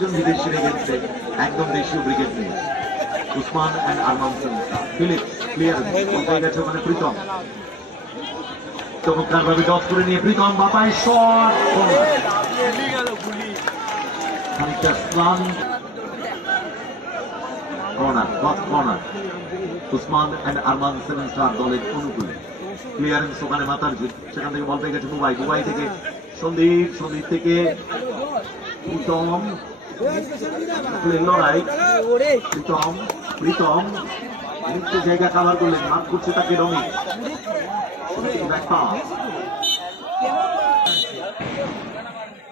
একজন বিদেশি রেখেছে, একদম দেশীয় ব্রিগেড নিয়ে Usman and Arman Phillips clear হয়ে গেছে ওখানে প্রীতম চমৎকার ভাবে ডট করে নিয়ে প্রীতম বাপায় শট খানিকটা স্লান corner corner Usman and Arman Seven Star দলের অনুকূলে ক্লিয়ারেন্স ওখানে মাথার ঝুঁক সেখান থেকে বল পেয়ে গেছে দুবাই থেকে সন্দীপ থেকে প্রীতম লড়াই প্রীতম মুক্ত জায়গা কাভার করলেন মাফ করছে তাকে রমি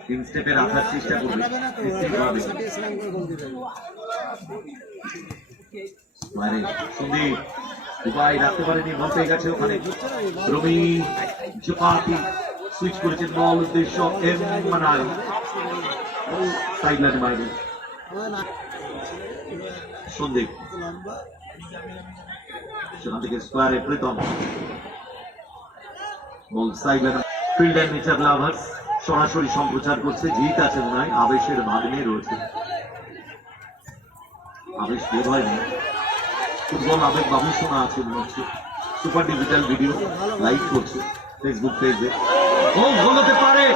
তিন স্টেপে রাখার চেষ্টা করবে সন্দীপ দুবাই রাখতে পারেনি বল পেয়ে গেছে ওখানে রমি জপাতি সুইচ করেছেন বল উদ্দেশ্য মানাল সাইডলাইন বাইরে সন্দীপ সেখান থেকে স্কোয়ারে Pritam ball sideline Field and Nature Lovers সরাসরি সম্প্রচার করছে জিত আছে মনে হয় আবেশের ভাগ নিয়ে রয়েছে আবেশ বের হয়নি ফুটবল আবেগ বাবু শোনা আছে মনে হচ্ছে সুপার ডিজিটাল ভিডিও লাইভ করছে ফেসবুক পেজে গোল হতে পারে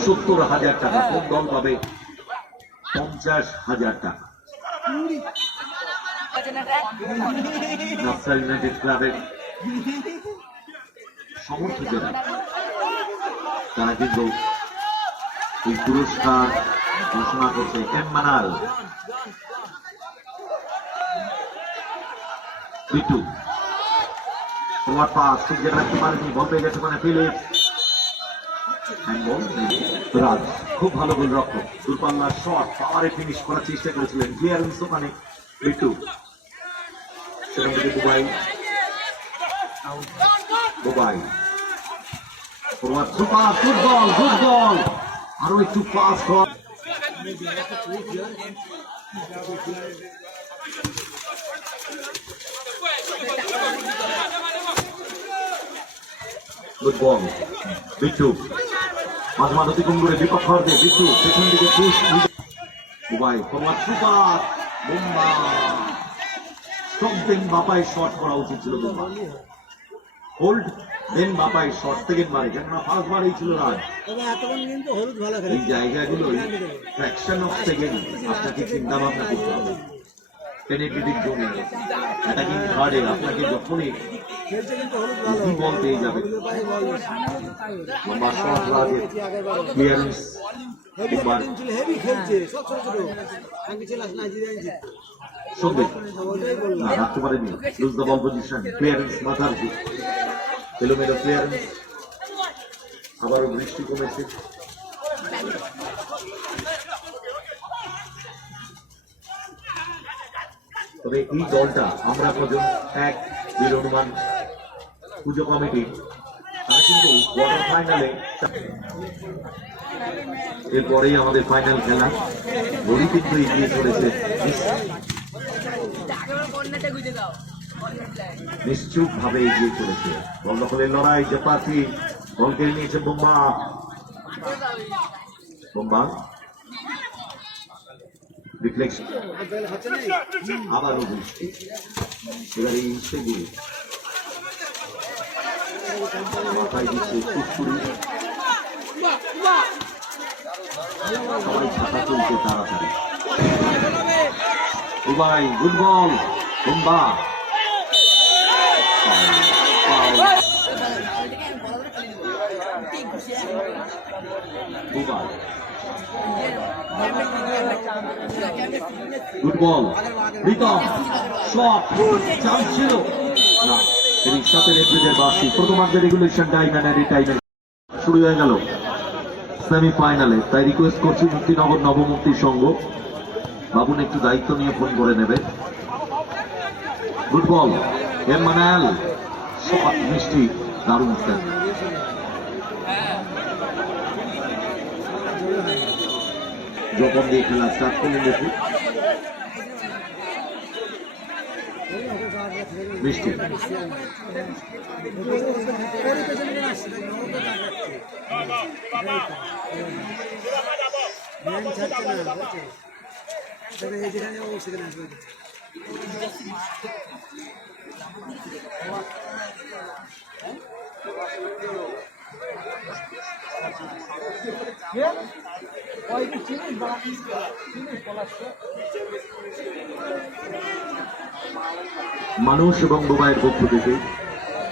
70,000 টাকা কোন দল পাবে 50,000 টাকা নাফসা ইউনাইটেড ক্লাবের সমর্থকেরা তারা কিন্তু এই পুরস্কার ঘোষণা করছে মানাল বিটু তোমার পাস ঠিক যেটা রাখতে পারেনি বল পেয়ে গেছে মানে ফিলিপস রাজ খুব ভালো গোল রক্ষক দূরপাল্লার শট পাওয়ারে ফিনিশ করার চেষ্টা করেছিলেন ক্লিয়ারেন্স ওখানে বিটু সেখান থেকে দুবাই ফুটবল আরো একটু পাস ফুটবল বিট্টু মাঝে অতিক্রম করে বিপক্ষ বিট্টু পেছন দিকে Dubai forward super Bomba stop Bapai shot করা উচিত ছিল Dubai hold then Bapai shot second বারে কেননা ফার্স্ট বারেই ছিল রাজ এই জায়গাগুলো ফ্র্যাকশন অফ সেকেন্ড আপনাকে চিন্তা ভাবনা করতে হবে পেনিট্রেটিং জোনে অ্যাটাকিং থার্ডে আপনাকে যখনই বল পেয়ে যাবে লম্বা শট রাজের ক্লিয়ারেন্স সন্দীপ না রাখতে পারেনি lose the ball position clearance মাথার ঝুঁক এলোমেলো ক্লিয়ারেন্স আবারও বৃষ্টি কমেছে তবে এই দলটা আমরা প্রথম এক বীর হনুমান পুজো কমিটি তারা কিন্তু কোয়ার্টার ফাইনালে এরপরেই আমাদের ফাইনাল খেলা ঘড়ি কিন্তু এগিয়ে চলেছে নিশ্চুপ ভাবে এগিয়ে চলেছে বল দখলের লড়াই জপাতি বল কেড়ে নিয়েছে বোম্বা রিফ্লেকশন আবারও বৃষ্টি এবার এই সেগুলি মাথায় দিচ্ছে কুটকুড়ি সবাই ছাতা চলছে তাড়াতাড়ি Dubai good ball Bomba Dubai good ball Pritam shot chance ছিল না তিনি সাথে নেতৃত্বের বাসী প্রথমার্ধের রেগুলেশন টাইমে শুরু হয়ে গেল সেমিফাইনালে তাই রিকোয়েস্ট করছি মুক্তিনগর নবমুক্তির সংঘ বাবুন একটু দায়িত্ব নিয়ে ফোন করে নেবে গুড বল মানাল শট মিষ্টি দারুণ স্যার যখন দিয়ে খেলা স্টার্ট করলেন দেখি মিষ্টি মানুষ এবং বোবাইয়ের পক্ষ থেকে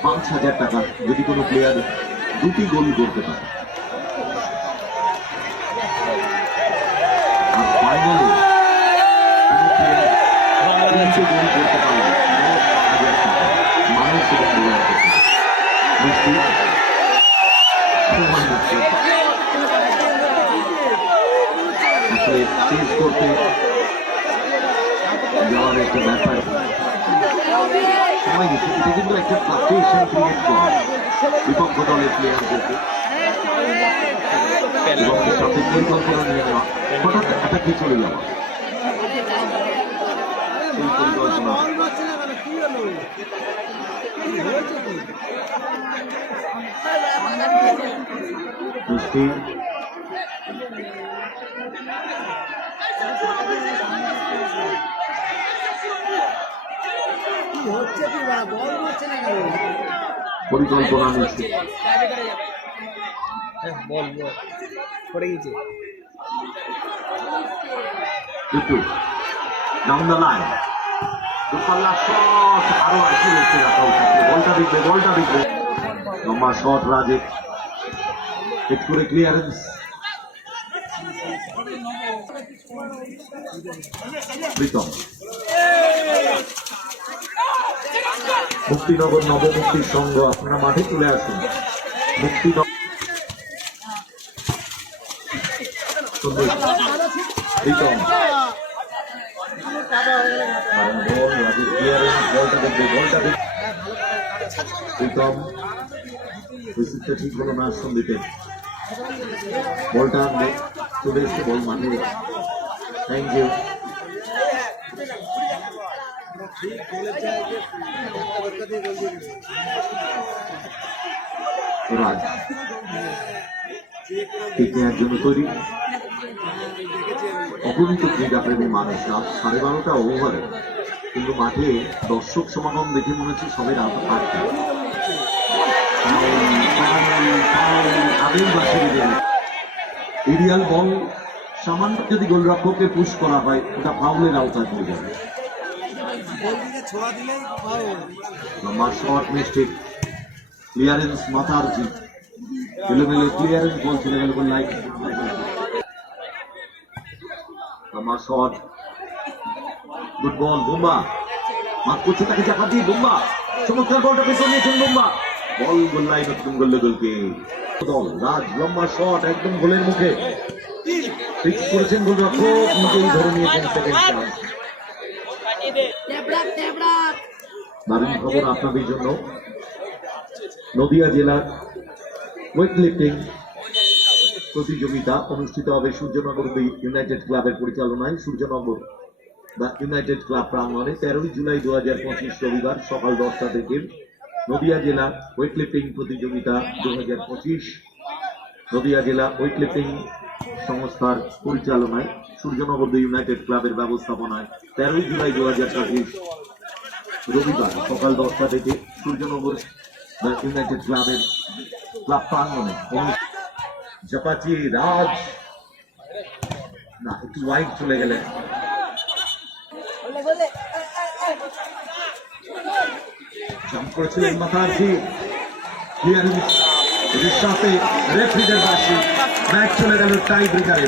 5,000 টাকা যদি কোনো প্লেয়ার 2টি গোল করতে পারে। আর ফাইনালে কোনো প্লেয়ার 3টে গোল করতে পারলে 10,000 টাকা মানুষ এবং বোবাইয়ের পক্ষ থেকে। মিষ্টি সমান হচ্ছে আসলে চেঞ্জ করতে যাওয়ার একটা ব্যাপার সময় গেছে। এটা কিন্তু একটা ফ্লাকচুয়েশন ক্রিয়েট করে বিপক্ষ দলের প্লেয়ারদেরকে এবং সঠিক পরিকল্পনা নিয়ে নেওয়া, হঠাৎ অ্যাটাকে চলে যাওয়া, সেই পরিকল্পনা মিষ্টি পরিকল্পনা মিষ্টি ডাউন দ্য লাইন দুপাল্লা শট, আরো একটু রেখে রাখা উচিত। বলটা দিবে লম্বা শট রাজেক, হিট করে ক্লিয়ারেন্স প্রীতম। মুক্তিনগর নবমুক্তির সংঘ আপনারা মাঠে চলে আসুন। মুক্তিনগর প্রীতম প্রীতম রিসিভটা ঠিক হলো না সন্দীপে, বলটা আনবে চলে এসছে বল মাঠে। Thank you. রাজ ঠিক নেওয়ার জন্য তৈরি। অগণিত ক্রীড়াপ্রেমী মানুষ, রাত 12:30 ওভারে, কিন্তু মাঠে দর্শক সমাগম দেখে মনে হচ্ছে সবাই রাত 8টা। এরিয়াল বল সামান্য যদি গোলরক্ষককে পুশ করা হয় ওটা ফাউলের আওতায় পড়ে যাবে। লম্বা শট মিস্টেক, ক্লিয়ারেন্স মাথার্জি, এলোমেলো ক্লিয়ারেন্স, বল চলে গেল গোল লাইন। লম্বা শট, গুড বল, বুম্বা মাঠ করছে তাকে চাকা দিয়ে, বুম্বা চমৎকার বলটা পেছনে নিয়েছেন, বুম্বা বল গোল লাইন, নতুন গোলকে দল। রাজ লম্বা শট একদম গোলের মুখে ফিক্স করেছেন গোলরক্ষক, নিজেই ধরে নিয়েছেন সেকেন্ড চান্স। দারুণ খবর আপনাদের জন্য, নদিয়া জেলার ওয়েট লিফটিং প্রতিযোগিতা অনুষ্ঠিত হবে সূর্যনগর ইউনাইটেড ক্লাবের পরিচালনায় সূর্যনগর বা ইউনাইটেড ক্লাব প্রাঙ্গণে 13 জুলাই 2025 রবিবার সকাল 10টা থেকে নদিয়া জেলা ওয়েট লিফটিং প্রতিযোগিতা 2025 নদিয়া জেলা ওয়েট লিফটিং সংস্থার পরিচালনায় সূর্যনগর ইউনাইটেড ক্লাবের ব্যবস্থাপনায় 13 জুলাই 2025 রবিবার সকাল 10টা থেকে সূর্যনগর ইউনাইটেড ক্লাবের ক্লাব প্রাঙ্গণে ঝাপাচি রাজ না একটু ওয়াইড চলে গেলেন, জাম্প করেছিলেন মাথার্জি, ক্লিয়ারেন্স সাথে রেফারিদের বাঁশি, ম্যাচ চলে গেল টাই ব্রেকারে।